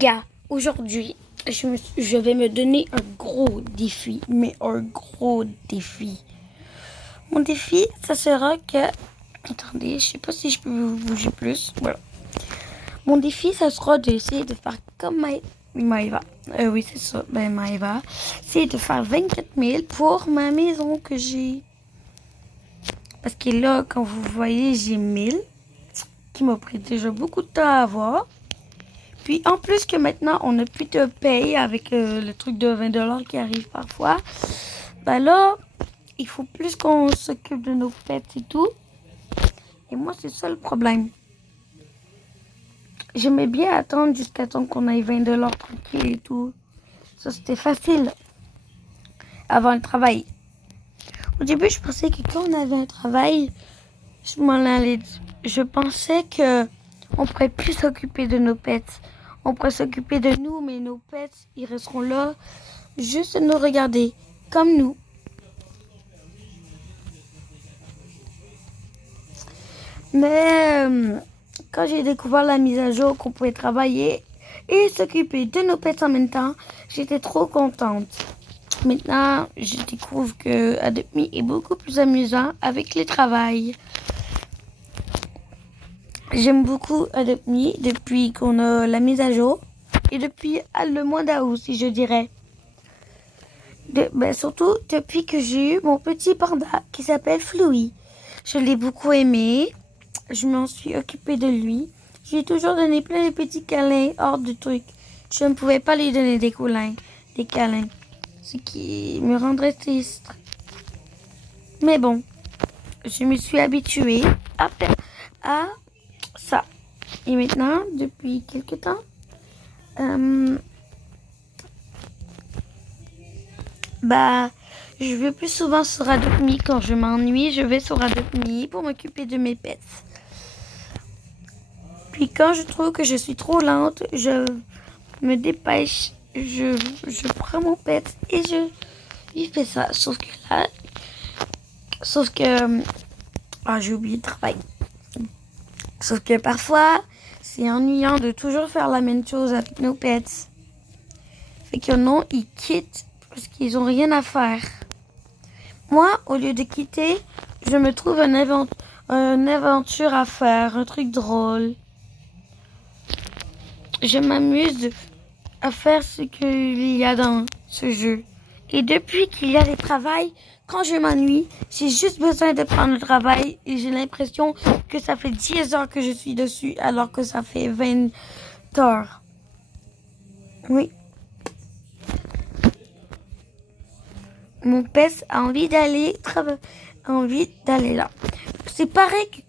gars, aujourd'hui, je vais me donner un gros défi, mais un gros défi. Mon défi, ça sera que... Attendez, je sais pas si je peux vous bouger plus. Voilà. Mon défi, ça sera d'essayer de faire comme Maëva. Oui, c'est ça. Ben, Maëva. C'est de faire 24 000 pour ma maison que j'ai. Parce que là, quand vous voyez, j'ai 1000, qui m'a pris déjà beaucoup de temps à avoir. Puis en plus que maintenant, on n'a plus de paye avec le truc de 20 $ qui arrive parfois. Ben là, il faut plus qu'on s'occupe de nos pets et tout. Et moi, c'est ça le problème. J'aimais bien attendre jusqu'à temps qu'on ait 20 $ tranquille et tout. Ça, c'était facile. Avant le travail. Au début, je pensais que quand on avait un travail, je pensais que on pourrait plus s'occuper de nos pets. On pourrait s'occuper de nous, mais nos pets, ils resteront là juste à nous regarder, comme nous. Mais quand j'ai découvert la mise à jour qu'on pouvait travailler et s'occuper de nos pets en même temps, j'étais trop contente. Maintenant, je découvre que Adopt Me est beaucoup plus amusant avec les travails. J'aime beaucoup Adopt Me depuis qu'on a la mise à jour et depuis le mois d'août, si je dirais. Surtout depuis que j'ai eu mon petit panda qui s'appelle Flouy. Je l'ai beaucoup aimé. Je m'en suis occupée de lui. Je lui ai toujours donné plein de petits câlins hors du truc. Je ne pouvais pas lui donner des câlins. Ce qui me rendrait triste. Mais bon, je me suis habituée à ça. Et maintenant, depuis quelque temps, je vais plus souvent sur Adopt Me. Quand je m'ennuie, je vais sur Adopt Me pour m'occuper de mes pets. Puis quand je trouve que je suis trop lente, je me dépêche, je prends mon pet et je lui fais ça. Sauf que j'ai oublié le travail. Sauf que parfois, c'est ennuyant de toujours faire la même chose avec nos pets. Fait que non, ils quittent parce qu'ils ont rien à faire. Moi, au lieu de quitter, je me trouve une aventure à faire, un truc drôle. Je m'amuse à faire ce qu'il y a dans ce jeu. Et depuis qu'il y a des travails, quand je m'ennuie, j'ai juste besoin de prendre le travail et j'ai l'impression que ça fait 10 heures que je suis dessus alors que ça fait 20 heures. Oui. Mon pet a envie d'aller là. C'est pareil que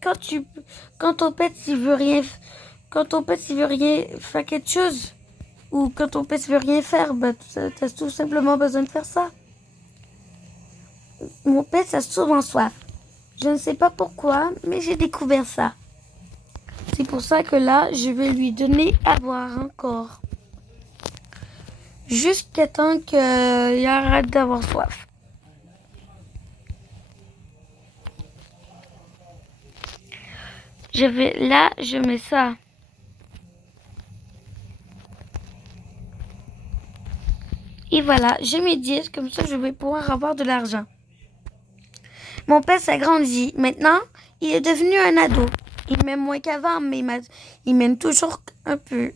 quand ton pet il veut rien faire quelque chose ou quand ton pet veut rien faire, t'as tout simplement besoin de faire ça. Mon pet a souvent soif. Je ne sais pas pourquoi, mais j'ai découvert ça. C'est pour ça que là, je vais lui donner à boire encore. Jusqu'à temps qu'il arrête d'avoir soif. Je mets ça. Et voilà, je mets 10, comme ça je vais pouvoir avoir de l'argent. Mon père a grandi. Maintenant, il est devenu un ado. Il m'aime moins qu'avant, mais il m'aime toujours un peu.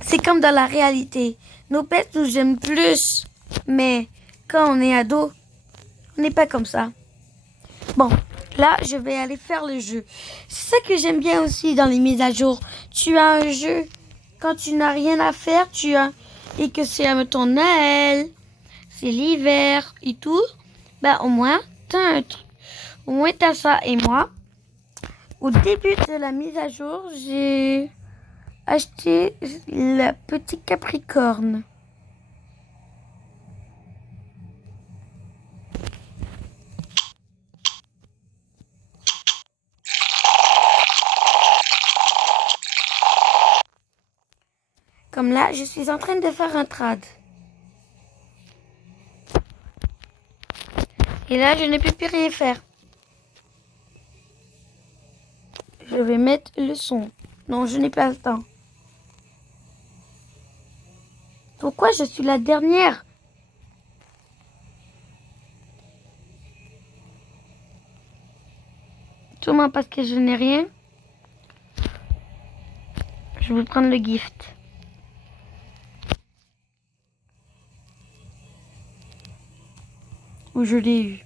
C'est comme dans la réalité. Nos pets nous aiment plus. Mais quand on est ado, on n'est pas comme ça. Bon, là, je vais aller faire le jeu. C'est ça que j'aime bien aussi dans les mises à jour. Tu as un jeu. Quand tu n'as rien à faire, et que c'est, mettons, Noël, c'est l'hiver et tout, au moins, t'as un truc. Au moins, t'as ça. Et moi, au début de la mise à jour, j'ai acheté le petit Capricorne. Comme là, je suis en train de faire un trad. Et là, je ne peux plus rien faire. Je vais mettre le son. Non, je n'ai pas le temps. Pourquoi je suis la dernière? Sûrement parce que je n'ai rien. Je vais prendre le gift. Ou je l'ai eu.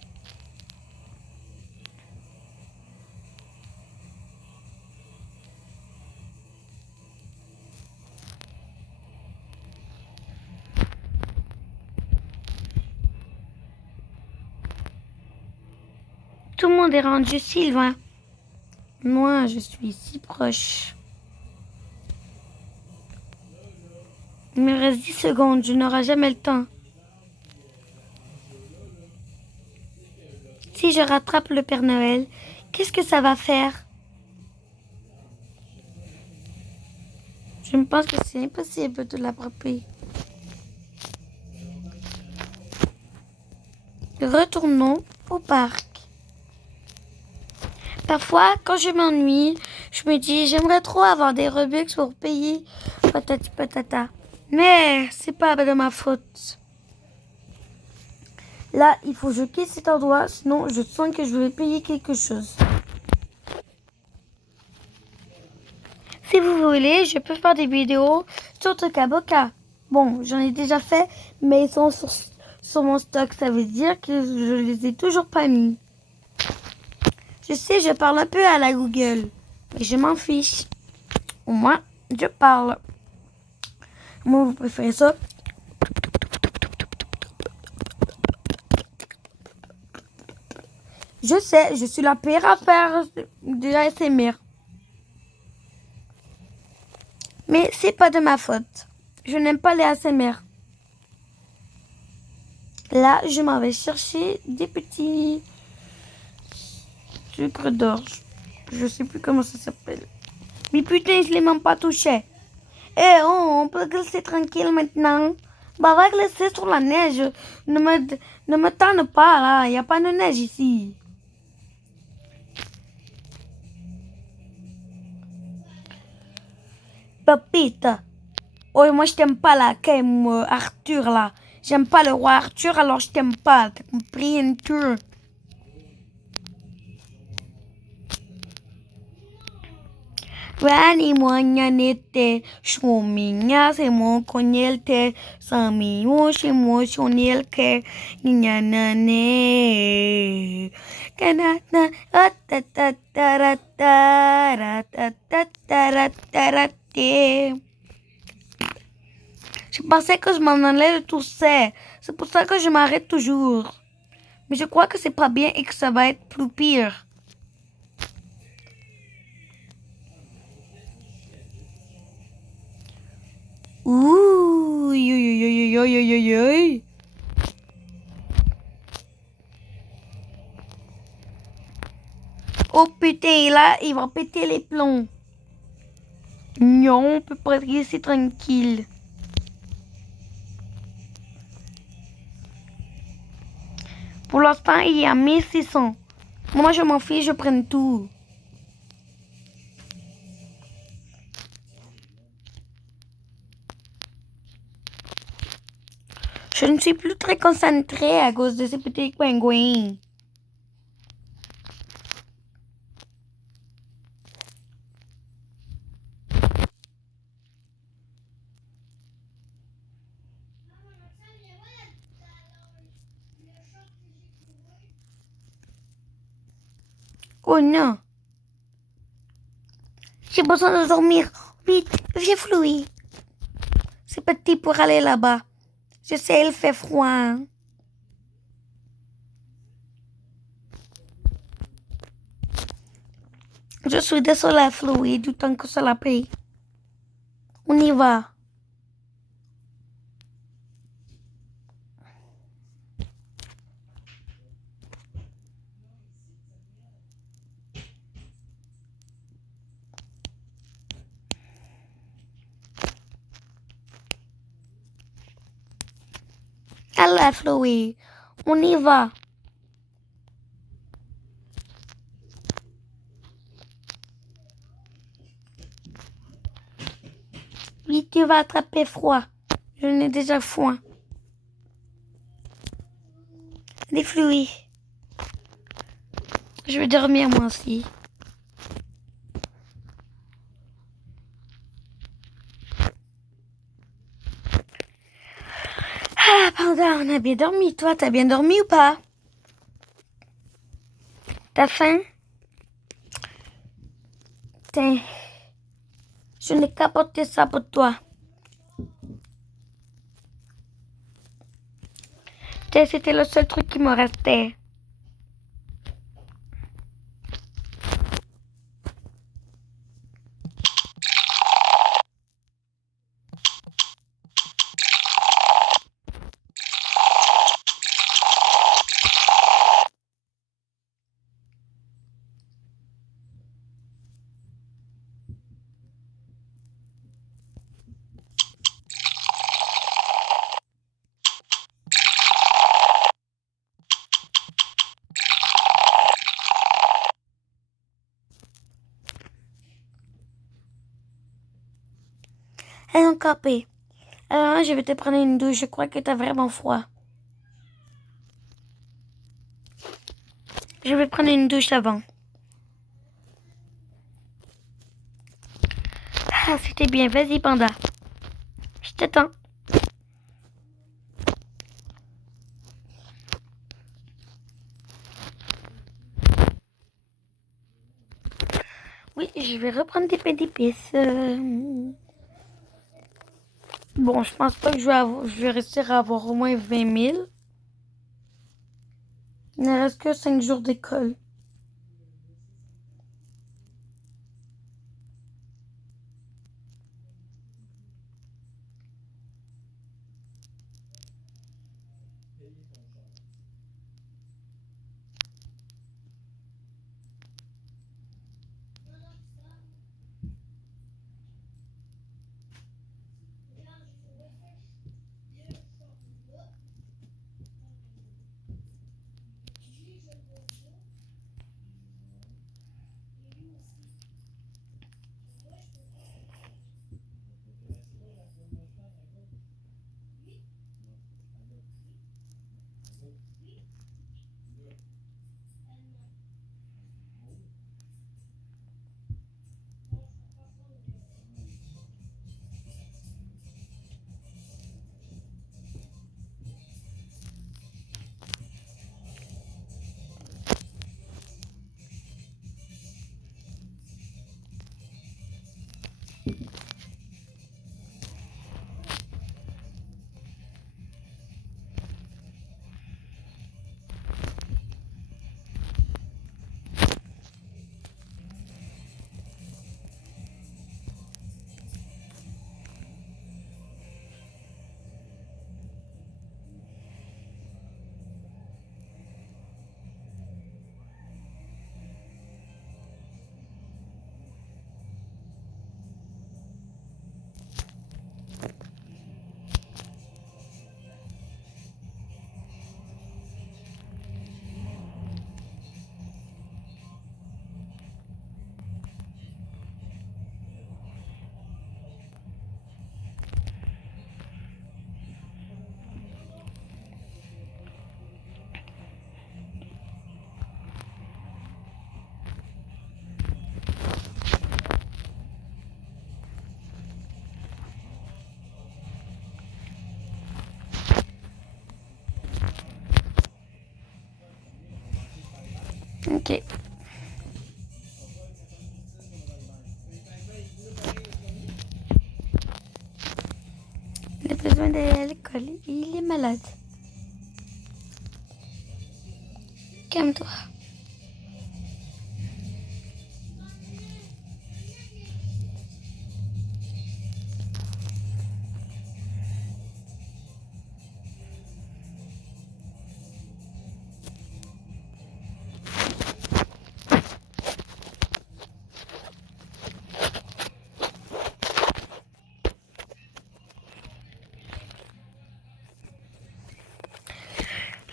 Tout le monde est rendu Sylvain. Moi, je suis si proche. Il me reste 10 secondes, je n'aurai jamais le temps. Si je rattrape le Père Noël, qu'est-ce que ça va faire? Je me pense que c'est impossible de l'attraper. Retournons au parc. Parfois, quand je m'ennuie, je me dis j'aimerais trop avoir des Robux pour payer patati patata. Mais c'est pas de ma faute. Là, il faut que je quitte cet endroit, sinon je sens que je vais payer quelque chose. Si vous voulez, je peux faire des vidéos sur Toca Boca. Bon, j'en ai déjà fait, mais ils sont sur mon stock. Ça veut dire que je les ai toujours pas mis. Je sais, je parle un peu à la Google, mais je m'en fiche. Au moins, je parle. Moi, vous préférez ça? Je sais, je suis la pire affaire de la SMR. Mais c'est pas de ma faute. Je n'aime pas les ASMR. Là, je m'en vais chercher des petits sucres d'orge. Je sais plus comment ça s'appelle. Mais putain, je l'ai même pas touché. Eh, oh, on peut glisser tranquille maintenant. Bah, va glisser sur la neige. Ne me tanne pas, là. Il n'y a pas de neige ici. Papita. Oh, moi, je t'aime pas, là. Comme Arthur, là. J'aime pas le roi Arthur, alors je t'aime pas. T'as compris un peu? Rani moñanete, shumiña se mo coñelte, sami emocionel que niñanane. Canata, je pensais que je m'en allais de tout ça. C'est pour ça que je m'arrête toujours. Mais je crois que c'est pas bien et que ça va être plus pire. Ouh, oh putain, là, il va péter les plombs. Non, on peut pas rester tranquille. Pour l'instant, il y a 1600. Moi, je m'en fiche, je prends tout. Je ne suis plus très concentrée à cause de ces petits pingouins. Oh non. J'ai besoin de dormir. Vite, viens Flouy. C'est petit pour aller là-bas. Je sais, il fait froid. Hein. Je suis désolée, Flouy, du temps que cela paye. On y va. Allez, Flouy, on y va. Oui, tu vas attraper froid. J'en ai déjà foin. Des fluides. Je vais dormir moi aussi. Ah, Panda, on a bien dormi. Toi, t'as bien dormi ou pas? T'as faim? Tiens, je n'ai qu'à porter ça pour toi. Tiens, c'était le seul truc qui me restait. Allons, Capé. Alors, je vais te prendre une douche. Je crois que t'as vraiment froid. Je vais prendre une douche avant. Ah, c'était bien. Vas-y, Panda. Je t'attends. Oui, je vais reprendre des petites pièces. Bon, je pense pas que je vais réussir à avoir au moins 20 000. Il ne reste que 5 jours d'école. Ok. Il a besoin d'aller à l'école. Il est malade. Calme-toi.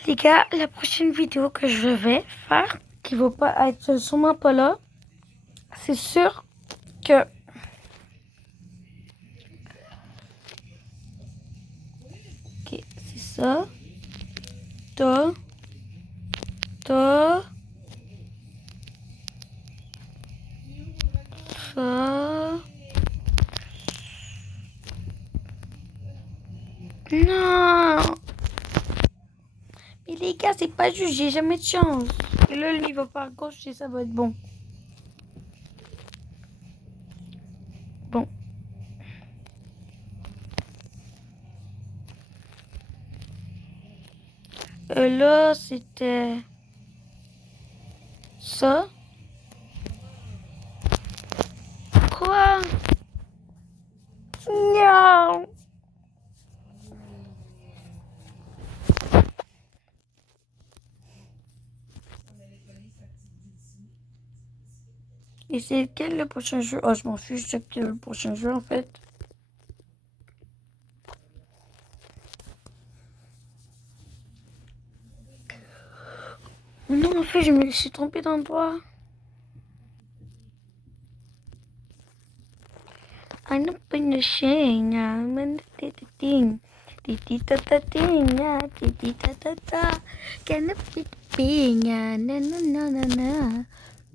Les gars, la prochaine vidéo que je vais faire, qui va pas être sûrement pas là, c'est sûr que ça. Ta. Ta. Ça. Non! Mais les gars, c'est pas juste, j'ai jamais de chance. Et là, lui, il va par gauche et ça va être bon. Bon. Là, c'était ça. Quoi? Non! Et c'est quel le prochain jeu? Oh, je m'en fiche, je sais quel est le prochain jeu en fait. Non, en fait, je me suis trompée d'endroit. I'm up in the shame, I'm in the thing. Titi-ta-ta-ting, titi-ta-ta-ta. Can it be being, na na na na na.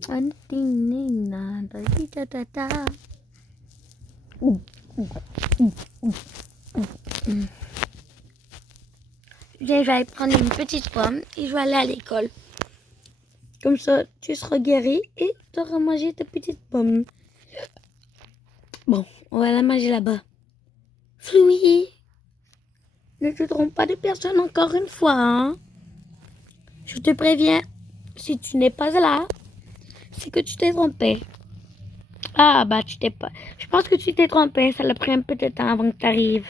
I'm ding na, titi-ta-ta-ta. Viens, je vais aller prendre une petite pomme et je vais aller à l'école. Comme ça, tu seras guéri et tu auras mangé ta petite pomme. Bon, on va la manger là-bas. Flouis, ne te trompe pas de personne encore une fois, hein. Je te préviens, si tu n'es pas là, c'est que tu t'es trompé. Ah, bah, tu t'es pas. Je pense que tu t'es trompé, ça a pris un peu de temps avant que tu arrives.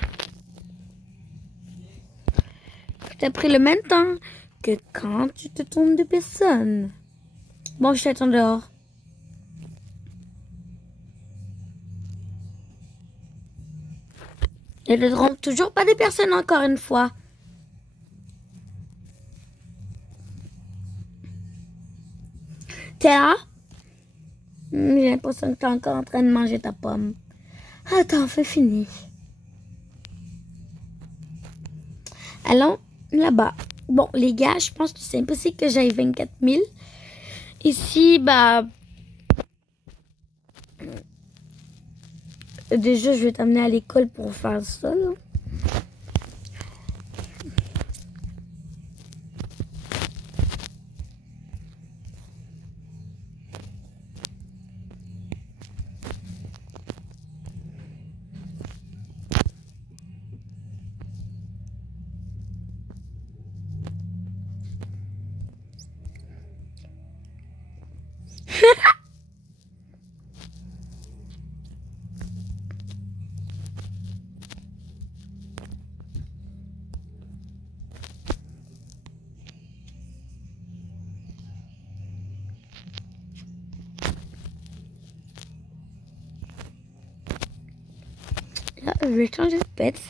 Ça a pris le même temps que quand tu te trompes de personne. Bon, je t'attends dehors. Ne te trompe toujours pas de personne encore une fois. T'es là? J'ai l'impression que t'es encore en train de manger ta pomme. Attends, fais fini. Allons là-bas. Bon, les gars, je pense que c'est impossible que j'aille 24 000. Ici, bah... Déjà, je vais t'amener à l'école pour faire ça, là. Là, je vais changer de pet.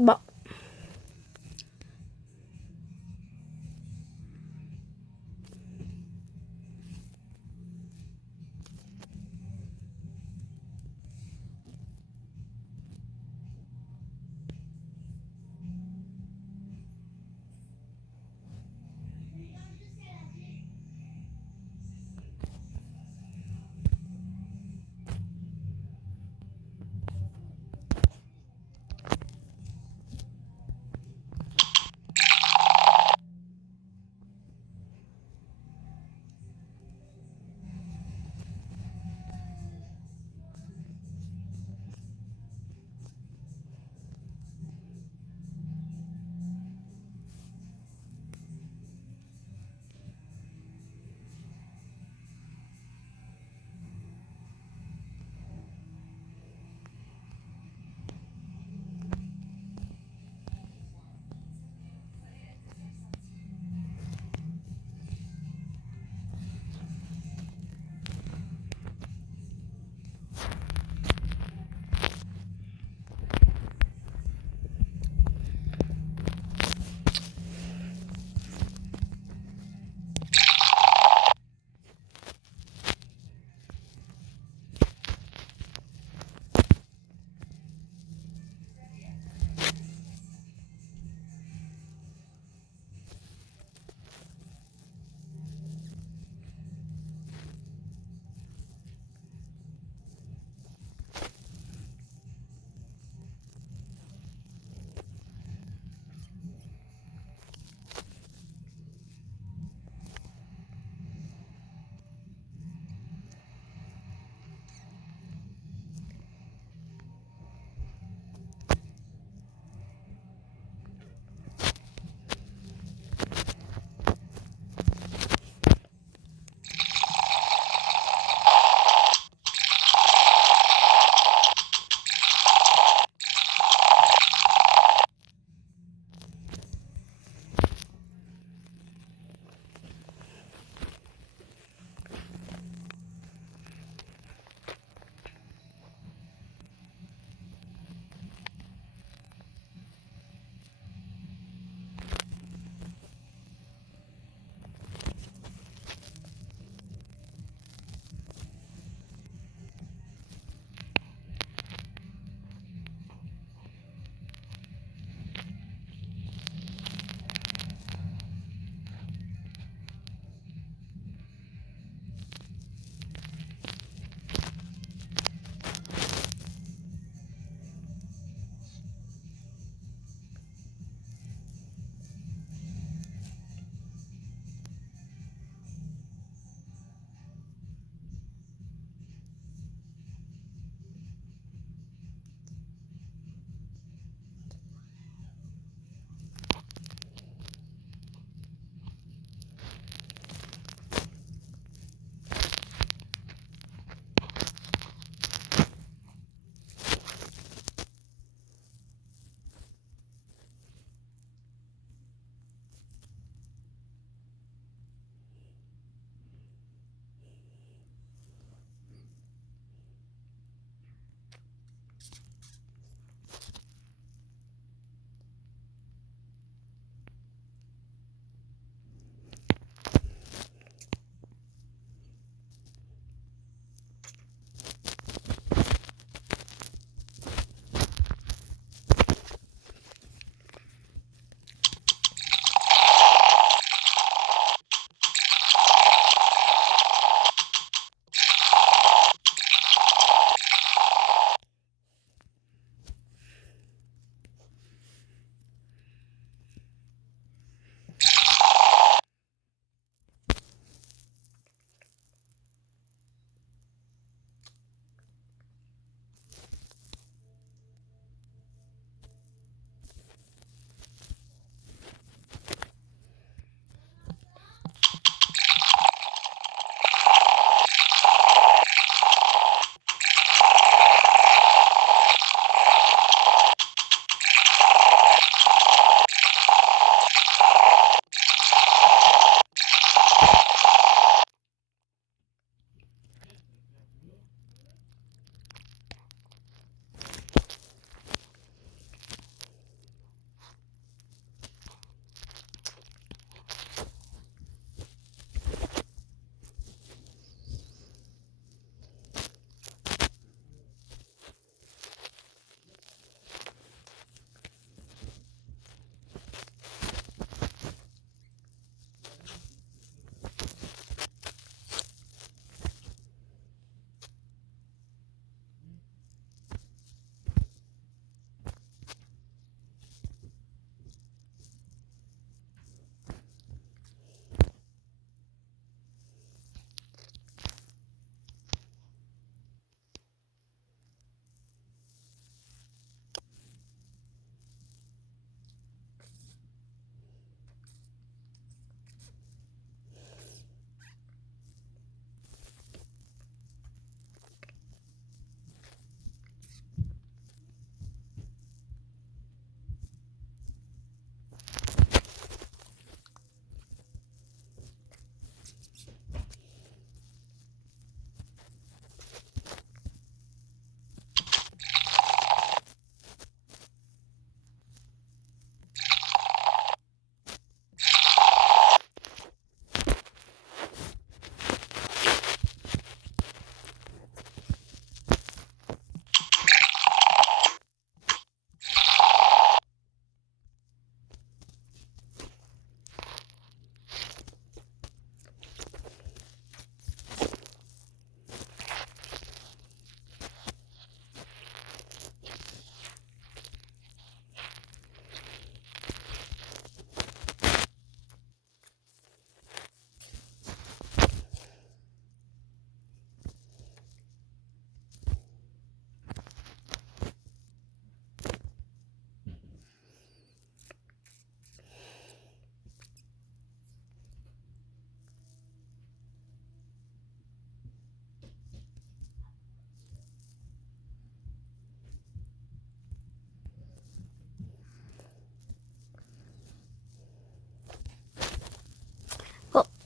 Bon.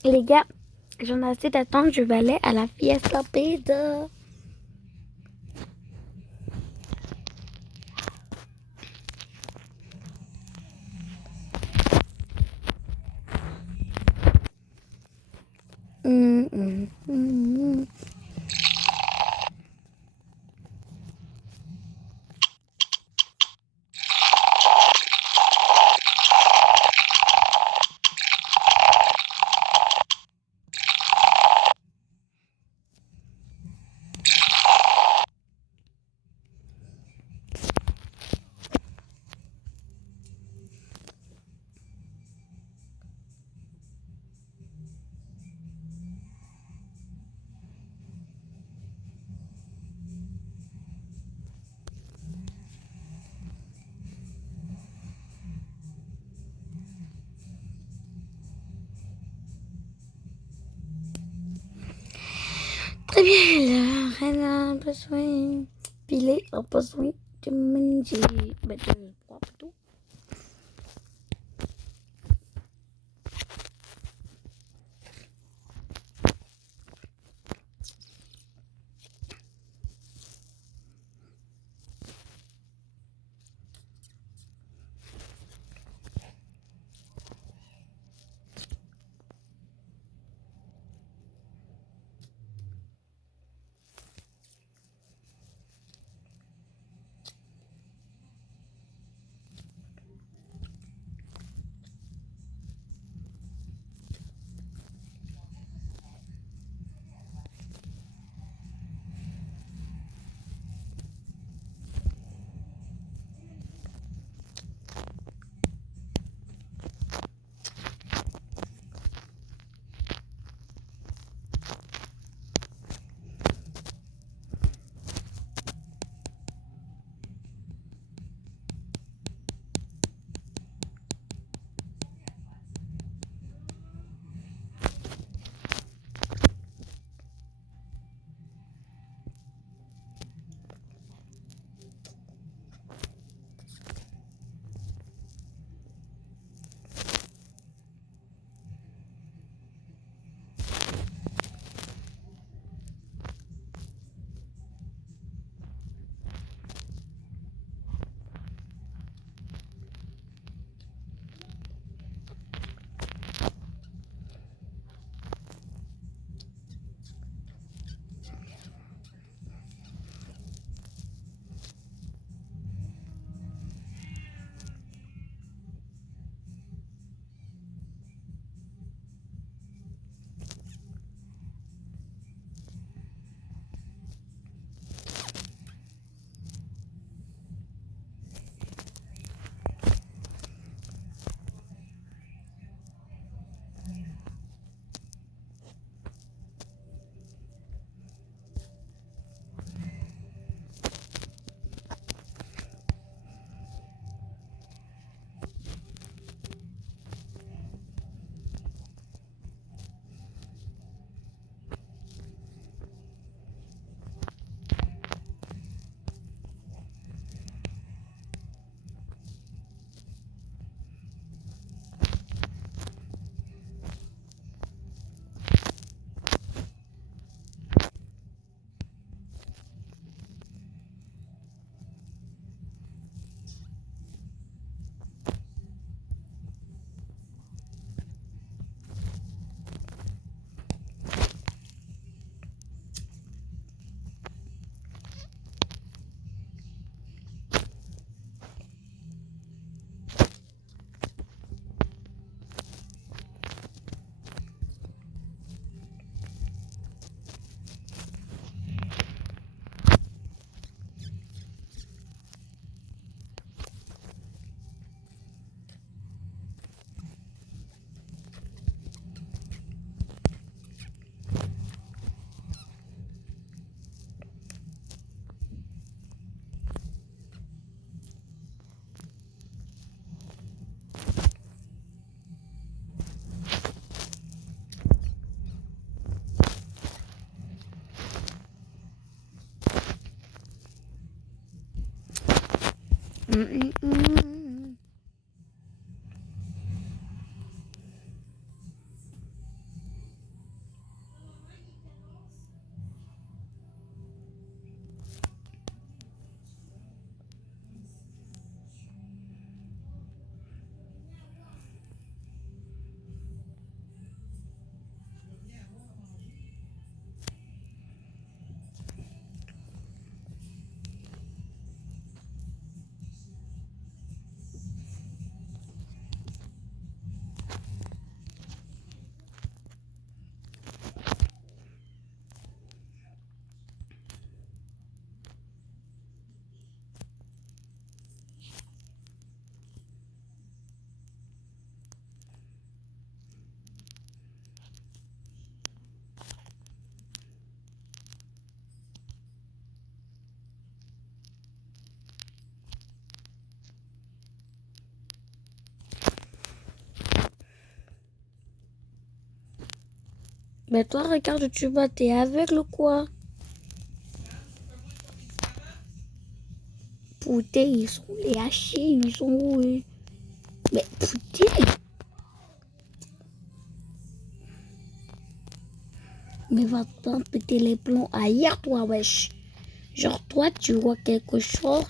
Les gars, j'en ai assez d'attendre. Je vais aller à la Fiesta Pizza. Mm, mm, mm. Très bien, elle a besoin. Piler a besoin de manger. Ben, de boire plutôt. Mais toi, regarde où tu vas, t'es aveugle ou quoi? Putain, ils sont les hachés, ils sont où Mais putain! Mais va pas péter les plombs ailleurs, toi, wesh. Genre, toi, tu vois quelque chose,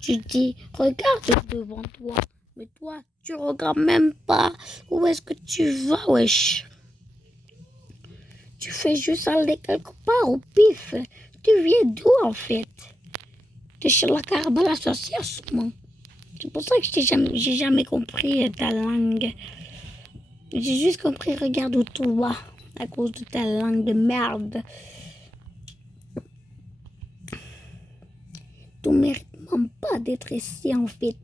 tu dis, regarde devant toi. Mais toi, tu regardes même pas où est-ce que tu vas, wesh. Tu fais juste aller quelque part au pif. Tu viens d'où, en fait? De chez la Carabelle Association. C'est pour ça que j'ai jamais compris ta langue. J'ai juste compris, regarde où tu vas, à cause de ta langue de merde. Tu mérites même pas d'être ici, en fait.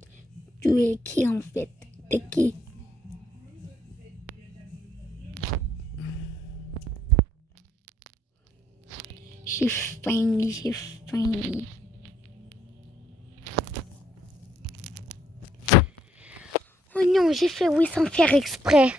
Tu es qui, en fait? T'es qui? J'ai faim, j'ai faim. Oh non, j'ai fait oui sans faire exprès.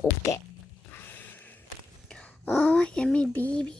Ok. Oh, il y a mes bébés.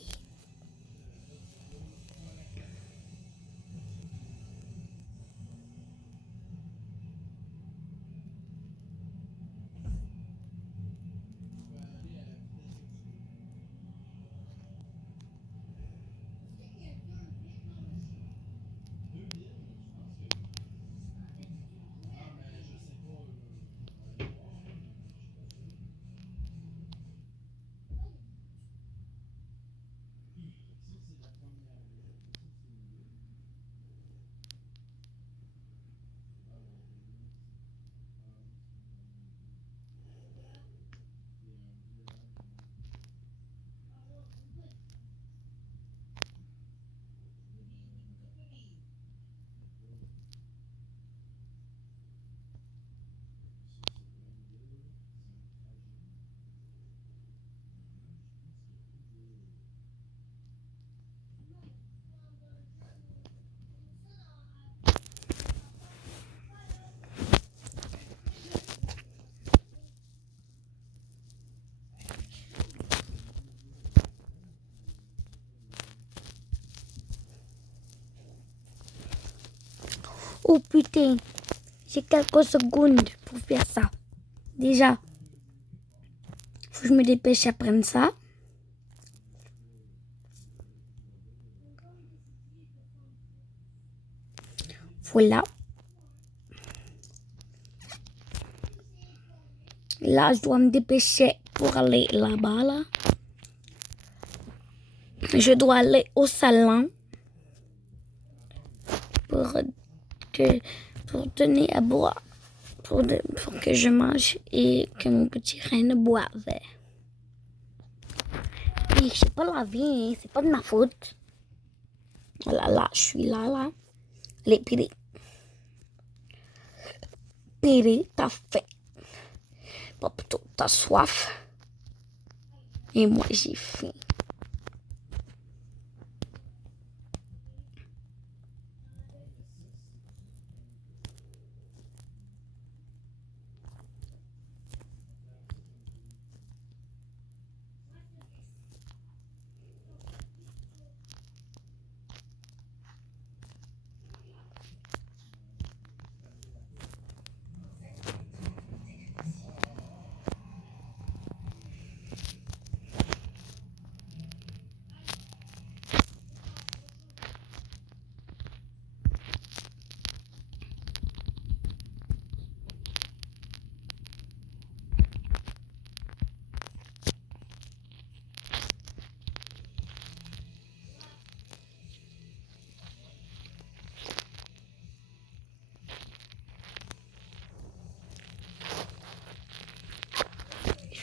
Oh putain, j'ai quelques secondes pour faire ça. Déjà, faut que je me dépêche à prendre ça. Voilà. Là, je dois me dépêcher pour aller là-bas, là. Je dois aller au salon pour, pour donner à boire, pour que je mange et que mon petit reine boive. Puis, je sais pas la vie, hein, c'est pas de ma faute. Là, je suis là. Allez, Piri. Piri, t'as faim. Pas plutôt, t'as soif. Et moi, j'ai faim.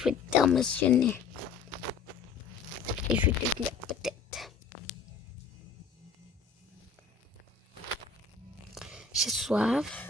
vais t'émotionner. Et je vais te tenir peut-être. J'ai soif.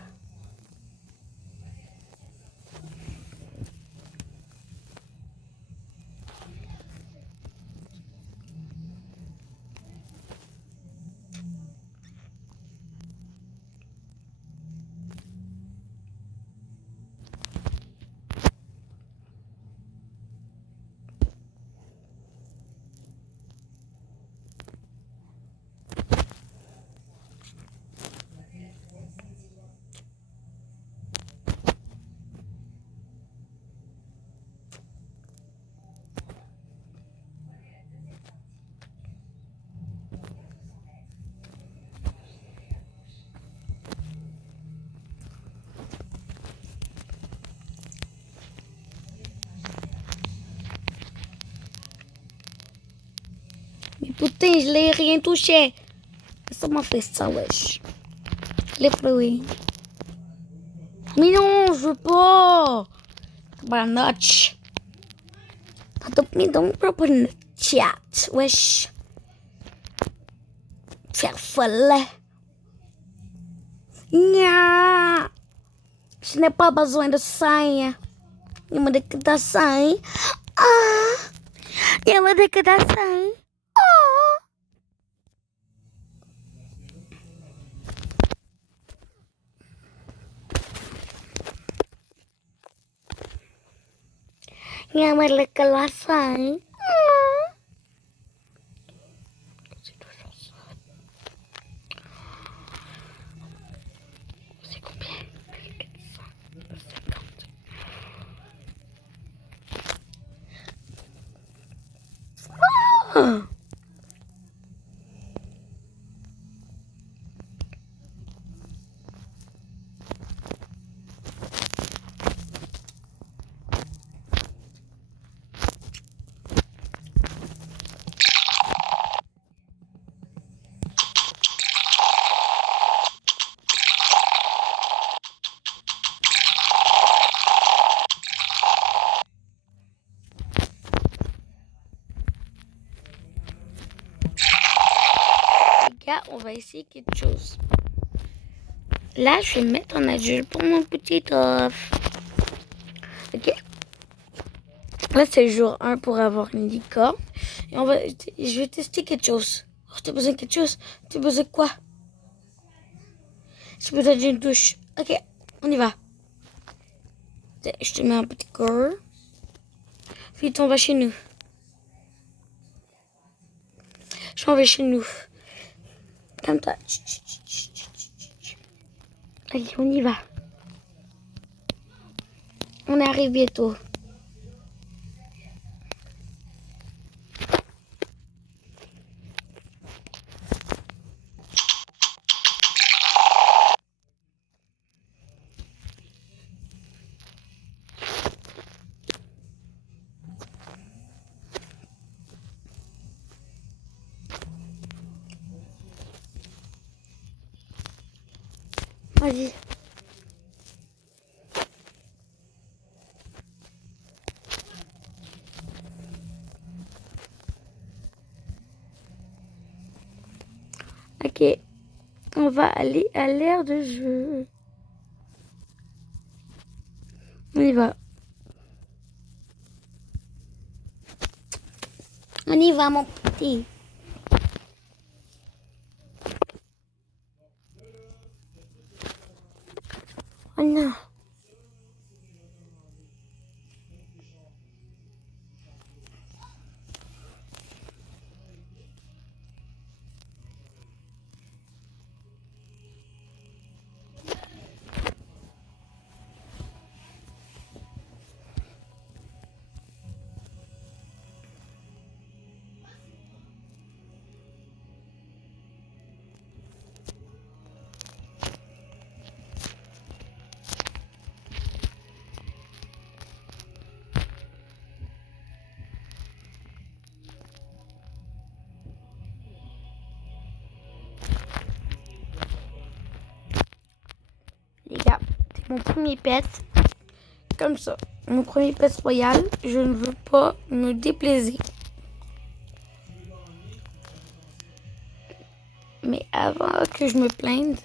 Mais putain, je l'ai rien touché. Ça m'a fait ça, wesh. Les fruits. Mais non, je veux pas. Tabarnouche. Adopte mes dons pour une chat, wesh. Faire folle. Nya. Je n'ai pas besoin de ça. Il me dit que de ça. Ah. Il me dit que de ça. Ah. Il me dit que de ça. C'est toujours ça. C'est combien? 450. Ah. On va essayer quelque chose. Là, je vais me mettre en adulte pour mon petit œuf. Ok. Là, c'est le jour 1 pour avoir une licorne. Et je vais tester quelque chose. Oh, t'as besoin de quelque chose? T'as besoin de quoi? J'ai besoin d'une douche. Ok, on y va. Je te mets un petit corps. Vite, on va chez nous. Je m'en vais chez nous. Comme ça. Allez, on y va. On arrive bientôt. Vas-y. Ok. On va aller à l'aire de jeu. On y va. On y va, mon petit. Oh non. Les gars, c'est mon premier pet. Comme ça. mon premier pet royal. Je ne veux pas me déplaisir. Mais avant que je me plaigne,